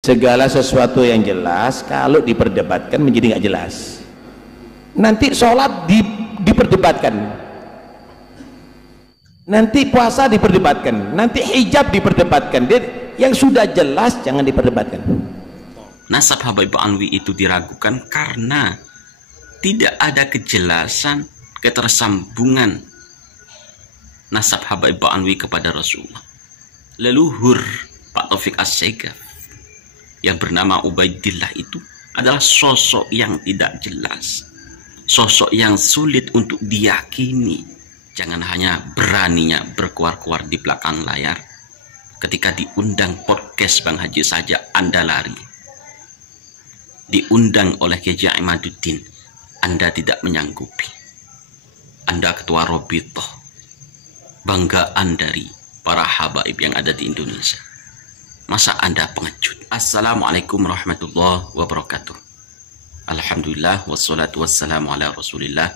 Segala sesuatu yang jelas kalau diperdebatkan menjadi nggak jelas. Nanti sholat diperdebatkan, nanti puasa diperdebatkan, nanti hijab diperdebatkan. Yang sudah jelas jangan diperdebatkan. Nasab Habib Alwi itu diragukan karena tidak ada kejelasan ketersambungan nasab Habib Alwi kepada Rasulullah. Leluhur Pak Taufik As-Segaf yang bernama Ubaidillah itu adalah sosok yang tidak jelas, sosok yang sulit untuk diyakini. Jangan hanya beraninya berkuar-kuar di belakang layar, ketika diundang podcast Bang Haji saja Anda lari, diundang oleh Kiai Imaduddin Anda tidak menyanggupi. Anda ketua Robitoh, banggaan dari para habaib yang ada di Indonesia, masa Anda pengecut? Assalamualaikum warahmatullahi wabarakatuh. Alhamdulillah wassalatu wassalamu ala Rasulillah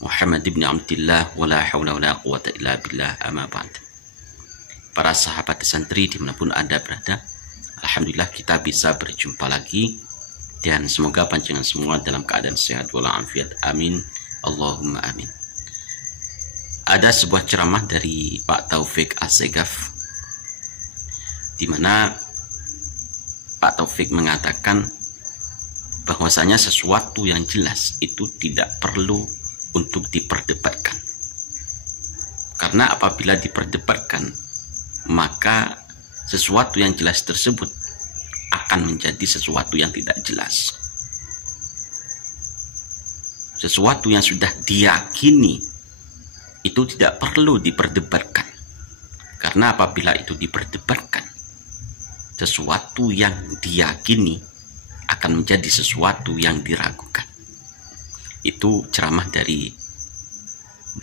Muhammad ibn Abdillah wa la hawla wa la quwata illa billah, amma ba'd. Para sahabat santri dimanapun Anda berada, alhamdulillah kita bisa berjumpa lagi, dan semoga panjenengan semua dalam keadaan sehat walafiat. Amin Allahumma amin. Ada sebuah ceramah dari Pak Taufik As-Segaf di mana Pak Taufik mengatakan bahwasanya sesuatu yang jelas itu tidak perlu untuk diperdebatkan, karena apabila diperdebatkan maka sesuatu yang jelas tersebut akan menjadi sesuatu yang tidak jelas. Sesuatu yang sudah diyakini itu tidak perlu diperdebatkan, karena apabila itu diperdebatkan, sesuatu yang diyakini akan menjadi sesuatu yang diragukan. Itu ceramah dari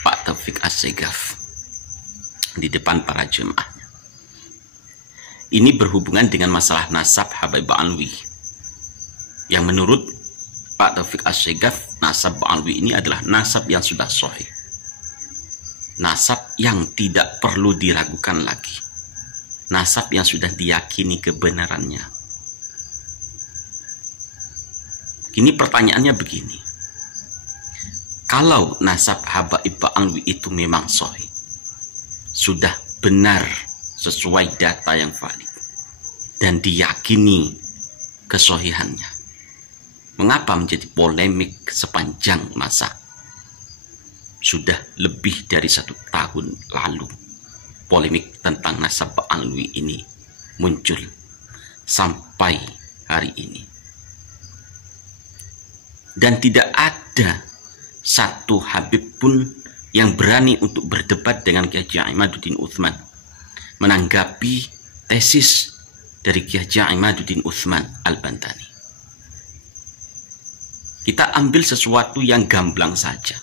Pak Taufik As-Segaf di depan para jemaahnya. Ini berhubungan dengan masalah nasab Habib Alwi, yang menurut Pak Taufik As-Segaf, nasab Alwi ini adalah nasab yang sudah sahih, nasab yang tidak perlu diragukan lagi, nasab yang sudah diyakini kebenarannya. Kini pertanyaannya begini, kalau nasab Habib Alwi itu memang sahih, sudah benar sesuai data yang valid dan diyakini kesahihannya, mengapa menjadi polemik sepanjang masa? Sudah lebih dari 1 tahun lalu polemik tentang nasab Alwi ini muncul sampai hari ini, dan tidak ada satu Habib pun yang berani untuk berdebat dengan Kiai Imaduddin Utsman menanggapi tesis dari Kiai Imaduddin Utsman Al-Bantani. Kita ambil sesuatu yang gamblang saja.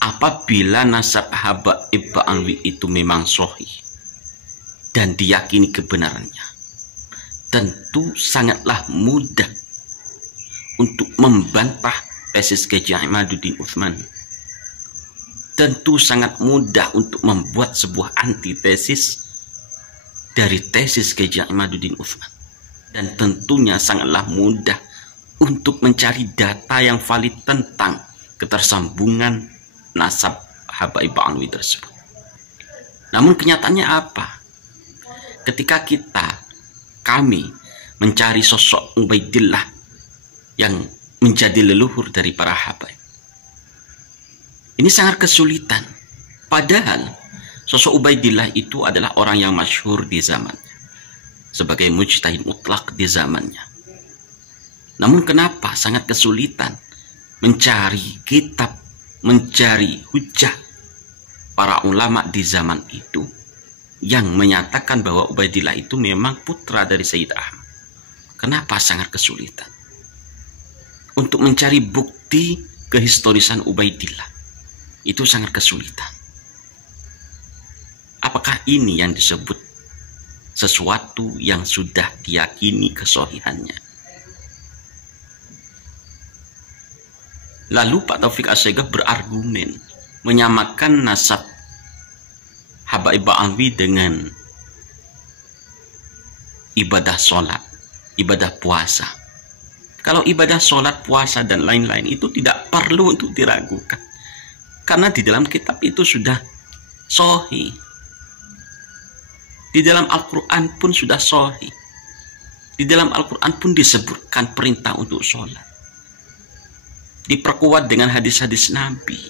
Apabila nasab Habib Alwi itu memang sahih dan diyakini kebenarannya, tentu sangatlah mudah untuk membantah tesis Kiai Imaduddin Utsman. Tentu sangat mudah untuk membuat sebuah antitesis dari tesis Kiai Imaduddin Utsman. Dan tentunya sangatlah mudah untuk mencari data yang valid tentang ketersambungan nasab Habib Alwi tersebut. Namun kenyataannya apa? Ketika kami mencari sosok Ubaidillah yang menjadi leluhur dari para habaib, ini sangat kesulitan. Padahal sosok Ubaidillah itu adalah orang yang masyhur di zamannya, sebagai mujtahid mutlak di zamannya. Namun kenapa sangat kesulitan mencari kitab, mencari hujah para ulama di zaman itu yang menyatakan bahwa Ubaidillah itu memang putra dari Sayyid Ahmad? Kenapa sangat kesulitan untuk mencari bukti kehistorisan Ubaidillah? Itu sangat kesulitan. Apakah ini yang disebut sesuatu yang sudah diyakini kesahihannya? Lalu Pak Taufik As-Segaf berargumen menyamakan nasab Habib Alwi dengan ibadah sholat. ibadah puasa. Kalau ibadah sholat, puasa, dan lain-lain itu tidak perlu untuk diragukan. Karena di dalam kitab itu sudah sahih. Di dalam Al-Quran pun sudah sahih. Di dalam Al-Quran pun disebutkan perintah untuk sholat. Diperkuat dengan hadis-hadis Nabi.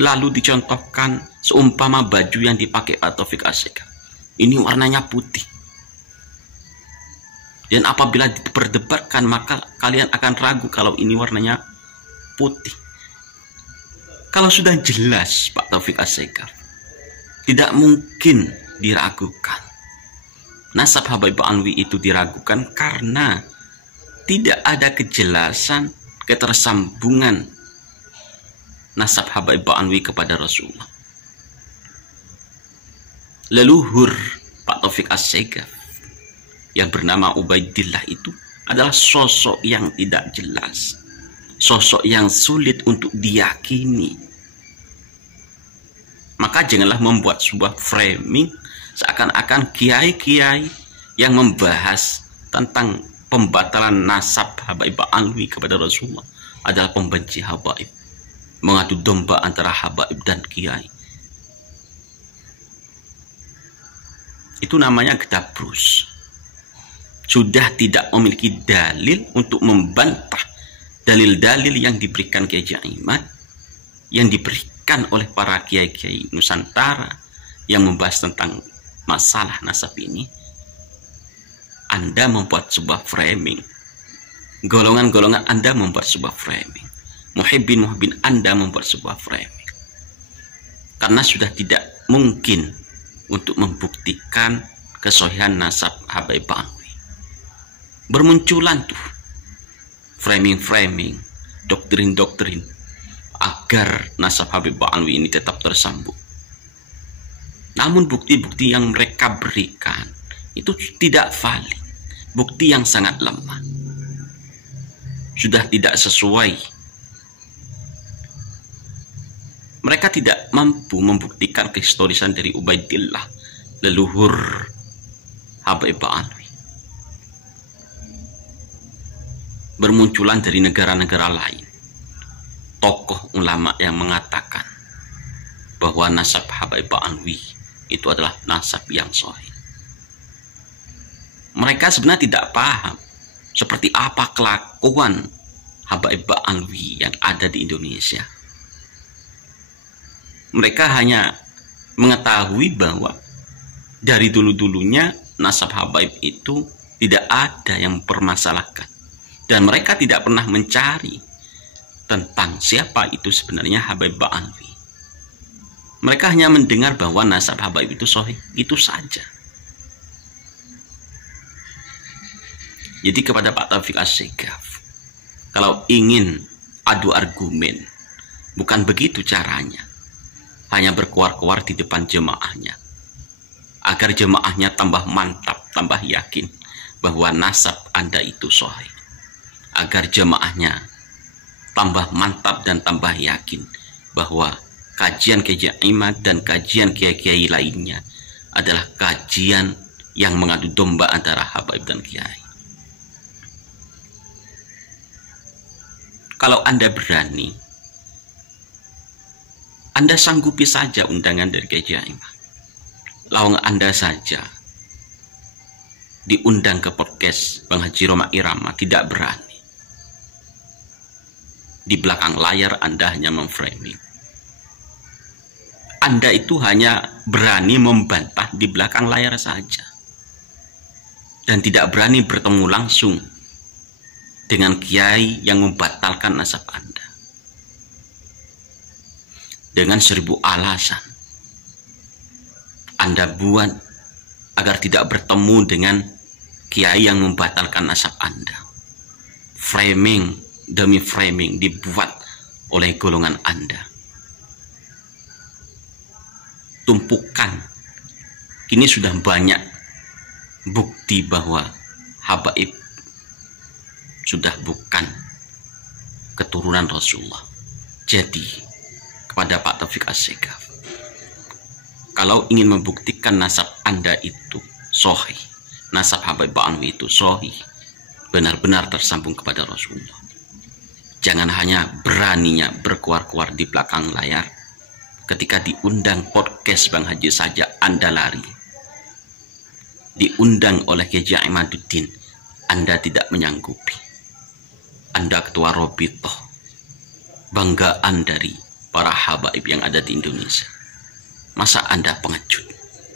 Lalu dicontohkan seumpama baju yang dipakai Pak Taufik Asegaf. Ini warnanya putih. Dan apabila diperdebatkan, maka kalian akan ragu kalau ini warnanya putih. Kalau sudah jelas Pak Taufik Asegaf, tidak mungkin diragukan. Nasab Habaib Alwi itu diragukan karena tidak ada kejelasan ketersambungan nasab Habaib Alwi kepada Rasulullah. Leluhur Pak Taufik Asegaf yang bernama Ubaidillah itu adalah sosok yang tidak jelas, sosok yang sulit untuk diyakini. Maka janganlah membuat sebuah framing seakan-akan kiai-kiai yang membahas tentang pembatalan nasab Habaib Alwi kepada Rasulullah adalah pembenci habaib, mengadu domba antara habaib dan kiai. Itu namanya gedabrus. Sudah tidak memiliki dalil untuk membantah dalil-dalil yang diberikan Kiai Jaimat, yang diberikan oleh para kiai-kiai Nusantara yang membahas tentang masalah nasab ini. Anda membuat sebuah framing. Golongan-golongan Anda membuat sebuah framing. Muhibbin Anda membuat sebuah framing. Karena sudah tidak mungkin untuk membuktikan kesohihan nasab Habaib Alwi. Bermunculan tuh framing-framing, doktrin-doktrin agar nasab Habaib Alwi ini tetap tersambung. Namun bukti-bukti yang mereka berikan itu tidak valid, bukti yang sangat lemah, sudah tidak sesuai. Mereka tidak mampu membuktikan kehistorisan dari Ubaidillah, leluhur Habaib Alwi. Bermunculan dari negara-negara lain tokoh ulama yang mengatakan bahwa nasab Habaib Alwi itu adalah nasab yang sahih. Mereka sebenarnya tidak paham seperti apa kelakuan Habaib Alwi yang ada di Indonesia. Mereka hanya mengetahui bahwa dari dulu-dulunya nasab habaib itu tidak ada yang mempermasalahkan. Dan mereka tidak pernah mencari tentang siapa itu sebenarnya Habaib Alwi. Mereka hanya mendengar bahwa nasab habaib itu sahih, itu saja. Jadi kepada Pak Taufik Asegaf, kalau ingin adu argumen, bukan begitu caranya. Hanya berkuar-kuar di depan jemaahnya, agar jemaahnya tambah mantap, tambah yakin bahwa nasab Anda itu sahih. Agar jemaahnya tambah mantap dan tambah yakin bahwa kajian Kiai Jaimat dan kajian kiai-kiai lainnya adalah kajian yang mengadu domba antara habaib dan kiai. Kalau Anda berani, Anda sanggupi saja undangan dari Kiai Jaimat. Lawang Anda saja diundang ke podcast Bang Haji Roma Irama tidak berani. Di belakang layar Anda hanya memframing. Anda itu hanya berani membantah di belakang layar saja. Dan tidak berani bertemu langsung dengan kiai yang membatalkan nasab Anda. Dengan 1000 alasan Anda buat agar tidak bertemu dengan kiai yang membatalkan nasab Anda. Framing demi framing dibuat oleh golongan Anda. Tumpukan. Kini sudah banyak bukti bahwa habaib sudah bukan keturunan Rasulullah. Jadi kepada Pak Taufik Asegaf, kalau ingin membuktikan nasab Anda itu sahih, nasab Habib Ba'anwi itu sahih, benar-benar tersambung kepada Rasulullah. Jangan hanya beraninya berkuar-kuar di belakang layar, ketika diundang podcast Bang Haji saja Anda lari. Diundang oleh Kiai Imaduddin, Anda tidak menyanggupi. Anda ketua Robitoh, banggaan dari para habaib yang ada di Indonesia. Masa Anda pengecut,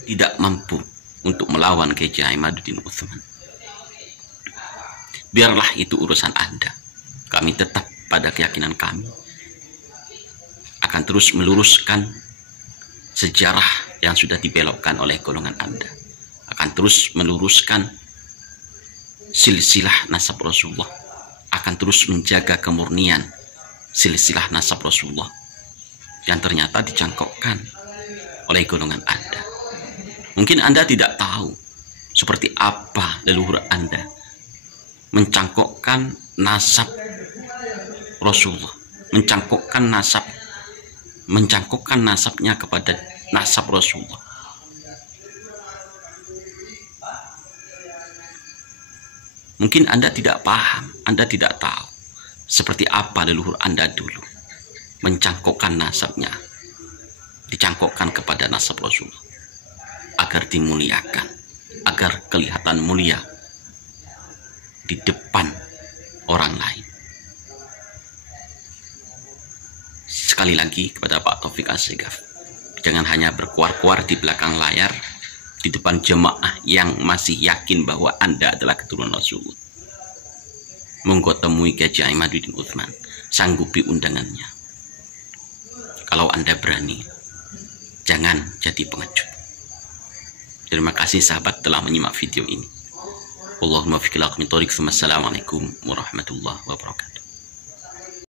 tidak mampu untuk melawan Kiai Imaduddin Utsman? Biarlah itu urusan Anda. Kami tetap pada keyakinan kami akan terus meluruskan sejarah yang sudah dibelokkan oleh golongan Anda. Akan terus meluruskan silsilah nasab Rasulullah. Akan terus menjaga kemurnian silsilah nasab Rasulullah yang ternyata dicangkokkan oleh golongan Anda. Mungkin Anda tidak tahu seperti apa leluhur Anda mencangkokkan nasab Rasulullah, mencangkokkan nasabnya kepada nasab Rasulullah. Mungkin Anda tidak paham, Anda tidak tahu seperti apa leluhur Anda dulu mencangkokkan nasabnya, dicangkokkan kepada nasab Rasulullah agar dimuliakan, agar kelihatan mulia di depan orang lain. Sekali lagi kepada Pak Taufik Assegaf, jangan hanya berkuar-kuar di belakang layar di depan jemaah yang masih yakin bahwa Anda adalah keturunan Rasulullah. Monggo temui Kiai Imaduddin Utsman, sanggupi undangannya. Kalau Anda berani, jangan jadi pengecut. Terima kasih sahabat telah menyimak video ini. Allahumma fiqilak min thoriq. Assalamualaikum warahmatullahi wabarakatuh.